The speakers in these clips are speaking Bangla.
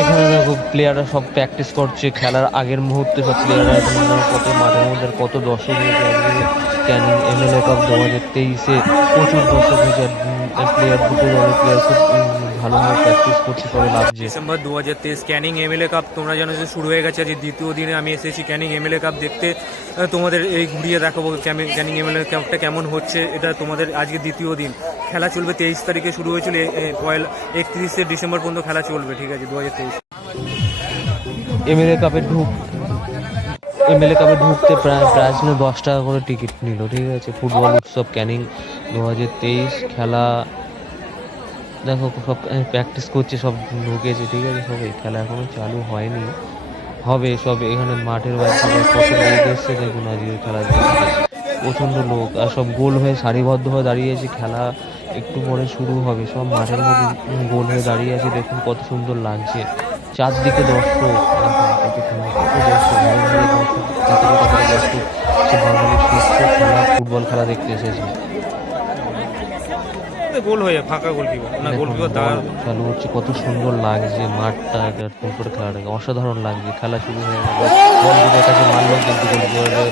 এখানে দেখো প্লেয়াররা সব প্র্যাকটিস করছে খেলার আগের মুহূর্তে। সব প্লেয়াররা কত মাঠের মধ্যে কত দর্শক হয়েছে আজকে ক্যানিং এমএলএ কাপ 2023-এ প্রচুর দর্শক হয়েছে। আর প্লেয়ার দুটো দলের প্লেয়ার খুব ভালোভাবে প্র্যাকটিস করছে, সবাই লাগছে। ডিসেম্বর 2023 ক্যানিং এমএলএ কাপ তোমরা জানো যে শুরু হয়ে গেছে। আজ দ্বিতীয় দিনে আমি এসেছি ক্যানিং এমএলএ কাপ দেখতে। তোমাদের এই ঘুরিয়ে দেখাবো ক্যানিং এমএলএ কাপটা কেমন হচ্ছে। এটা তোমাদের আজকে দ্বিতীয় দিন। খেলা চলবে 23 তারিখে শুরু হয়েছিল, 31শে ডিসেম্বর পর্যন্ত খেলা চলবে। ঠিক আছে, 2023 এমএলএ কাপে ঢুকতে প্রায় 10 টাকা করে টিকিট নিল। ঠিক আছে, ফুটবল উৎসব ক্যানিং 2023 খেলা দেখো সব প্র্যাকটিস করছে, সব ঢুকেছে। ঠিক আছে, সবাই খেলা এখনো চালু হয়নি, হবে সব। এখানে মাঠের বাইরে কত লোক এসছে দেখুন আজকে খেলা দেখতে, প্রচণ্ড লোক। আর সব গোল হয়ে সারিবদ্ধভাবে দাঁড়িয়ে আছে, খেলা একটু পরে শুরু হবে। সব মাঠের মধ্যে গোল হয়ে দাঁড়িয়ে আছে, দেখুন কত সুন্দর লাগছে। চারদিকে দর্শক, কত সুন্দর, কত দর্শক, ভালো ভালো দর্শক, কাতারে কাতারে দর্শক। সে বাঙালি সুস্থ খেলা, ফুটবল খেলা দেখতে এসেছে। গোল হয়ে ফাঁকা গোলকিপার না, গোলকিপার চালু হচ্ছে, কত সুন্দর লাগছে মাঠটা, এরকম করে খেলাটাকে অসাধারণ লাগছে। খেলা শুরু হয়ে গেল, বলগুলোর কাছে মারল কিন্তু গোলকিপারের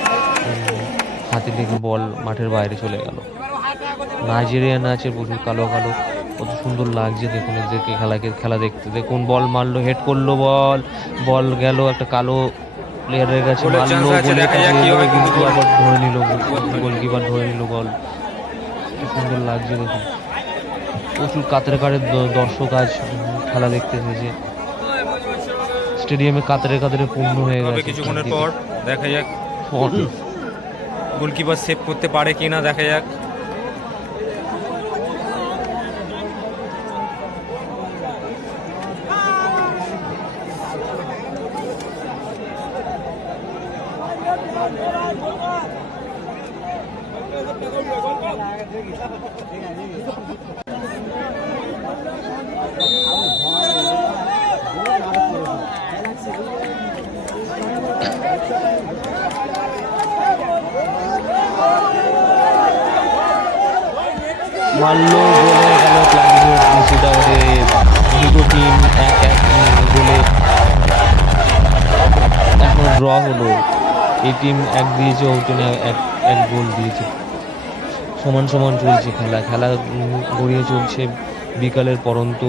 হাতে লেগে বল মাঠের বাইরে চলে গেল। নাইজেরিয়ান আছে প্রচুর কালো কালো, কত সুন্দর লাগছে দেখুন এদেরকে খেলা দেখতে। দেখুন বল মারলো, হেড করলো, বল গেল একটা কালো প্লেয়ারের কাছে, মারলো, গোলের কাছে কিন্তু আবার ধরে নিল, গোলকিপার ধরে নিল বল। কি সুন্দর লাগছে দেখুন, প্রচুর কাতারে দর্শক আজ খেলা দেখতে এসেছে। স্টেডিয়ামে কাতারে পূর্ণ হয়ে গেছে। কিছুক্ষণের পর দেখা যাক গোলকিপার সেভ করতে পারে কিনা, দেখা যাক। মারলো, গোলে গেল সেটা দুটো টিম এক গোলে এখন ড্র হলো। এই টিম এক দিয়েছে, ও টিম এক গোল দিয়েছে। সমান চলছে খেলা গড়িয়ে চলছে বিকালের পরন্ত।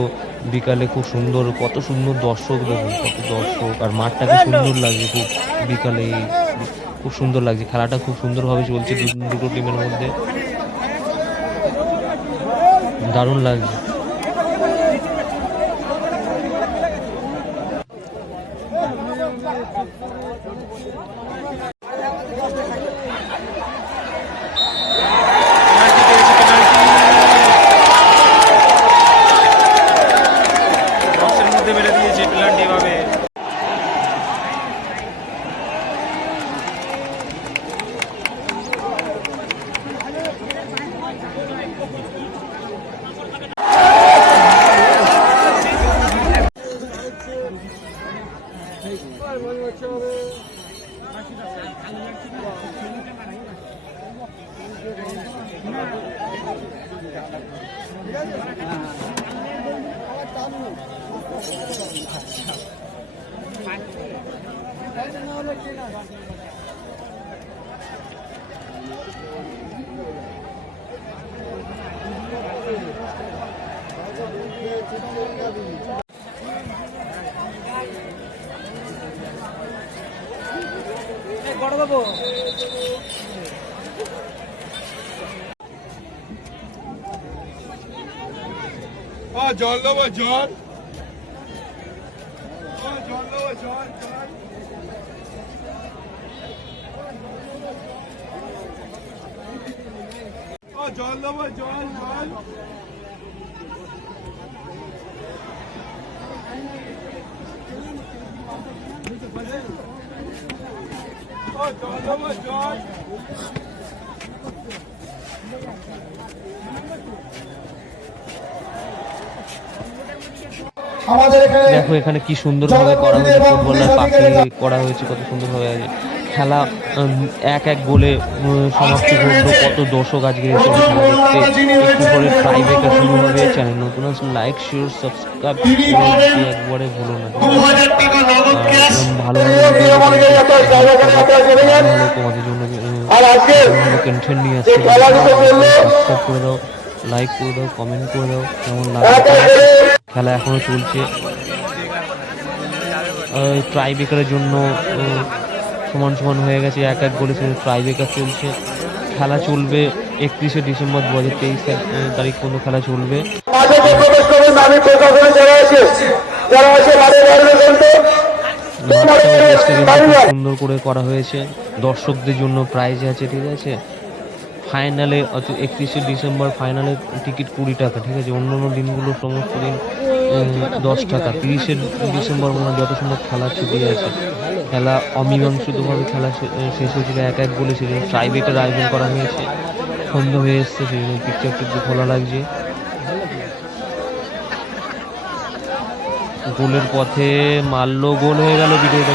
বিকালে খুব সুন্দর, কত সুন্দর দর্শক দেখুন, কত দর্শক। আর মাঠটাকে সুন্দর লাগছে খুব, বিকালে খুব সুন্দর লাগছে। খেলাটা খুব সুন্দরভাবে চলছে দুটো টিমের মধ্যে, দারুণ লাগছে। বক্সের মধ্যে মেরে দিয়েছে পেনাল্টি ভাবে। বড়বাবু জল দেবো, জল দেবো, জল দেবো, জল। দেখো এখানে কি সুন্দরভাবে করা হয়েছে, ফুটবলার পাখি করা হয়েছে, কত সুন্দরভাবে খেলা এক গোলে সমাপ্তি ঘটলো। কত দর্শক আজকে এসে খেলা দেখতে। একটু পরে ট্রাই ব্রেকার শুরু হবে। চ্যানেল নতুন লাইক শেয়ার সাবস্ক্রাইব একবারে ভুলো না। তোমাদের জন্য কন্টেন্ট নিয়ে আসছে। সাবস্ক্রাইব করে দাও, লাইক করে দাও, কমেন্ট করে দাও কেমন লাগছে। খেলা এখনো চলছে। ট্রাই ব্রেকারের জন্য সমান সমান হয়ে গেছে, এক এক গোলে ট্রাই ব্রেকার চলছে। খেলা চলবে 31শে ডিসেম্বর 2023 তারিখ পর্যন্ত খেলা চলবে। সুন্দর করে করা হয়েছে, দর্শকদের জন্য প্রাইজ আছে, ঠিক আছে। ফাইনালে 31শে ডিসেম্বর ফাইনালে টিকিট 20 টাকা, ঠিক আছে। অন্য অন্য দিনগুলো সমস্ত দিন 10 টাকা। 30শে ডিসেম্বর মনে যত সম্ভব খেলার ছুটি আছে। খেলা অমীমাংসিতভাবে খেলা শেষ হয়েছিল এক এক গোলে, সেজন্য ট্রাই ব্রেকার আয়োজন করা হয়েছে। সন্ধ্যা হয়ে এসছে, সেই জন্য পিকচারটা একটু খোলা লাগছে। গোলের পথে মারলো, গোল হয়ে গেল। ভিডিওটা